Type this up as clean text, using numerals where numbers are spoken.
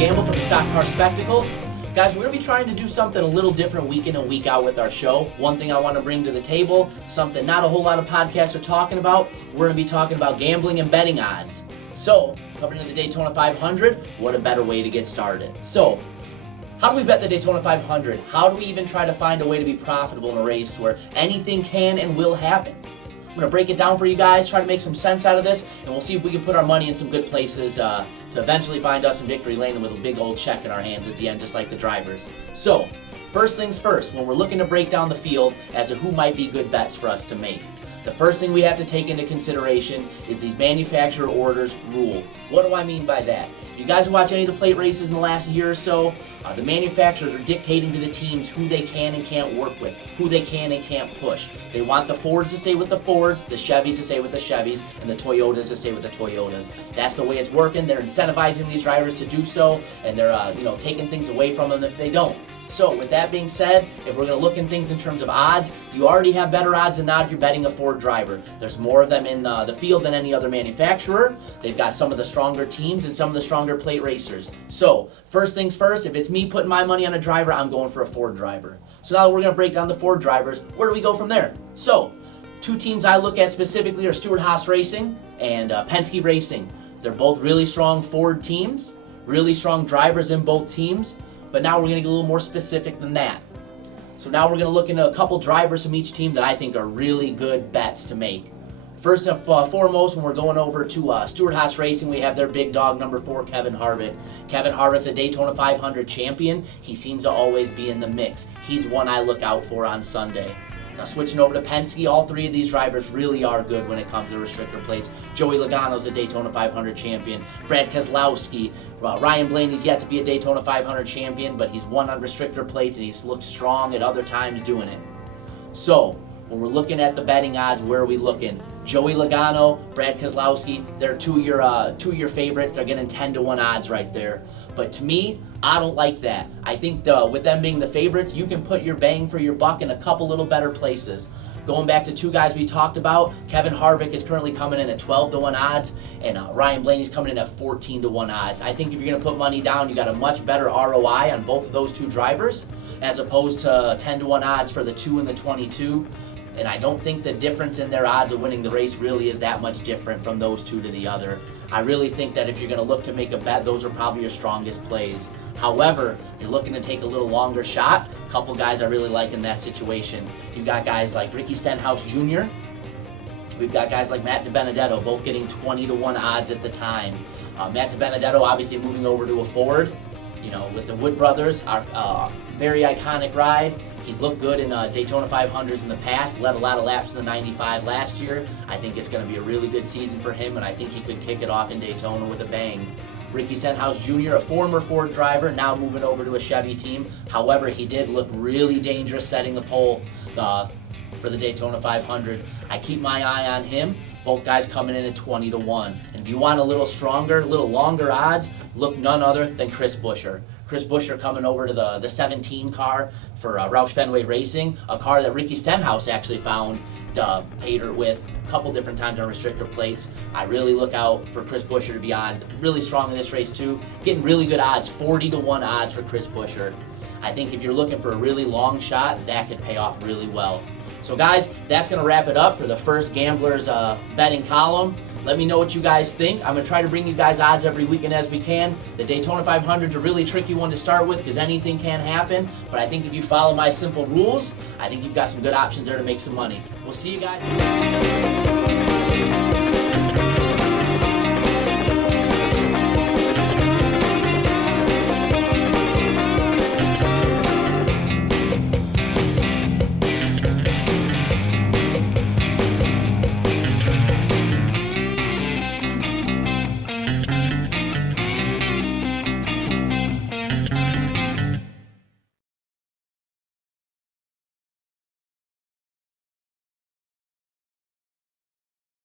Gamble from the Stock Car Spectacle. Guys, we're going to be trying to do something a little different week in and week out with our show. One thing I want to bring to the table, something not a whole lot of podcasts are talking about, we're going to be talking about gambling and betting odds. So, coming to the Daytona 500, what a better way to get started. So, how do we bet the Daytona 500? How do we even try to find a way to be profitable in a race where anything can and will happen? I'm going to break it down for you guys, try to make some sense out of this, and we'll see if we can put our money in some good places to eventually find us in victory lane with a big old check in our hands at the end, just like the drivers. So, first things first, when we're looking to break down the field as to who might be good bets for us to make, the first thing we have to take into consideration is these manufacturer orders rule. What do I mean by that? If you guys watch any of the plate races in the last year or so, the manufacturers are dictating to the teams who they can and can't work with, who they can and can't push. They want the Fords to stay with the Fords, the Chevys to stay with the Chevys, and the Toyotas to stay with the Toyotas. That's the way it's working. They're incentivizing these drivers to do so, and they're taking things away from them if they don't. So with that being said, if we're going to look in things in terms of odds, you already have better odds than not if you're betting a Ford driver. There's more of them in the field than any other manufacturer. They've got some of the stronger teams and some of the stronger plate racers. So first things first, if it's me putting my money on a driver, I'm going for a Ford driver. So now we're going to break down the Ford drivers. Where do we go from there? So two teams I look at specifically are Stewart-Haas Racing and Penske Racing. They're both really strong Ford teams, really strong drivers in both teams. But now we're going to get a little more specific than that. So now we're going to look into a couple drivers from each team that I think are really good bets to make. First and foremost, when we're going over to Stewart-Haas Racing, we have their big dog, number 4, Kevin Harvick. Kevin Harvick's a Daytona 500 champion. He seems to always be in the mix. He's one I look out for on Sunday. Now switching over to Penske, all three of these drivers really are good when it comes to restrictor plates. Joey Logano's a Daytona 500 champion. Brad Keselowski, Ryan Blaney's yet to be a Daytona 500 champion, but he's won on restrictor plates and he's looked strong at other times doing it. So, when we're looking at the betting odds, where are we looking? Joey Logano, Brad Keselowski, they're two-year favorites. They're getting 10-1 odds right there. But to me, I don't like that. I think with them being the favorites, you can put your bang for your buck in a couple little better places. Going back to two guys we talked about, Kevin Harvick is currently coming in at 12-1 odds, and Ryan Blaney's coming in at 14-1 odds. I think if you're going to put money down, you got a much better ROI on both of those two drivers, as opposed to 10-1 odds for the 2 and the 22. And I don't think the difference in their odds of winning the race really is that much different from those two to the other. I really think that if you're going to look to make a bet, those are probably your strongest plays. However, if you're looking to take a little longer shot, a couple guys I really like in that situation. You've got guys like Ricky Stenhouse Jr., we've got guys like Matt DiBenedetto, both getting 20-1 odds at the time. Matt DiBenedetto obviously moving over to a Ford, with the Wood brothers, our very iconic ride. He's looked good in Daytona 500s in the past, led a lot of laps in the 95 last year. I think it's going to be a really good season for him, and I think he could kick it off in Daytona with a bang. Ricky Stenhouse Jr., a former Ford driver, now moving over to a Chevy team. However, he did look really dangerous setting the pole for the Daytona 500. I keep my eye on him. Both guys coming in at 20-1. And if you want a little stronger, a little longer odds, look none other than Chris Buescher. Chris Buescher coming over to the 17 car for Roush Fenway Racing, a car that Ricky Stenhouse actually found Pater with a couple different times on restrictor plates. I really look out for Chris Buescher to be on really strong in this race too. Getting really good odds, 40-1 odds for Chris Buescher. I think if you're looking for a really long shot, that could pay off really well. So guys, that's going to wrap it up for the first Gamblers betting column. Let me know what you guys think. I'm going to try to bring you guys odds every weekend as we can. The Daytona 500 is a really tricky one to start with because anything can happen. But I think if you follow my simple rules, I think you've got some good options there to make some money. We'll see you guys.